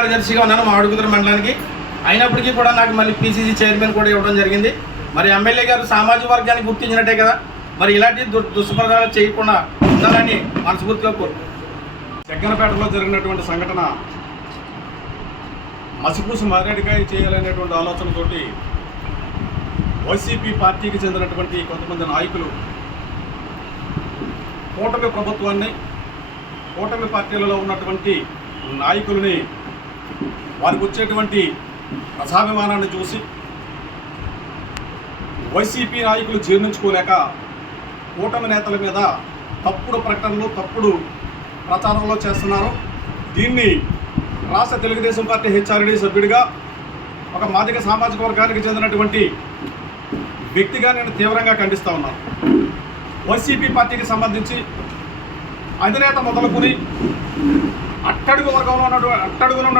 కార్యదర్శిగా ఉన్నాను మా అడుగుదల మండలానికి. అయినప్పటికీ కూడా నాకు మళ్ళీ పీసీసీ చైర్మన్ కూడా ఇవ్వడం జరిగింది. మరి ఎమ్మెల్యే గారు సామాజిక వర్గాన్ని గుర్తించినట్టే కదా. మరి ఇలాంటి దు చేయకుండా ఉండాలని మనస్ఫూర్తిగా కోరుకుంటున్నాను. జగ్గనపేటలో జరిగినటువంటి సంఘటన మసిపూసి మారేడుకాయ చేయాలనేటువంటి ఆలోచనతోటి వైసీపీ పార్టీకి చెందినటువంటి కొంతమంది నాయకులు కూటమి ప్రభుత్వాన్ని కూటమి పార్టీలలో ఉన్నటువంటి నాయకులని వారికి వచ్చేటువంటి ప్రజాభిమానాన్ని చూసి వైసీపీ నాయకులు జీర్ణించుకోలేక కూటమి నేతల మీద తప్పుడు ప్రకటనలు తప్పుడు ప్రచారంలో చేస్తున్నారు. దీన్ని రాష్ట్ర తెలుగుదేశం పార్టీ హెచ్ఆర్డీ సభ్యుడిగా ఒక మాదిక సామాజిక వర్గానికి చెందినటువంటి వ్యక్తిగా నేను తీవ్రంగా ఖండిస్తూ ఉన్నాను. వైసీపీ పార్టీకి సంబంధించి అధినేత మొదలుకొని అట్టడుగు వర్గంలో ఉన్నటువంటి అట్టడుగులో ఉన్న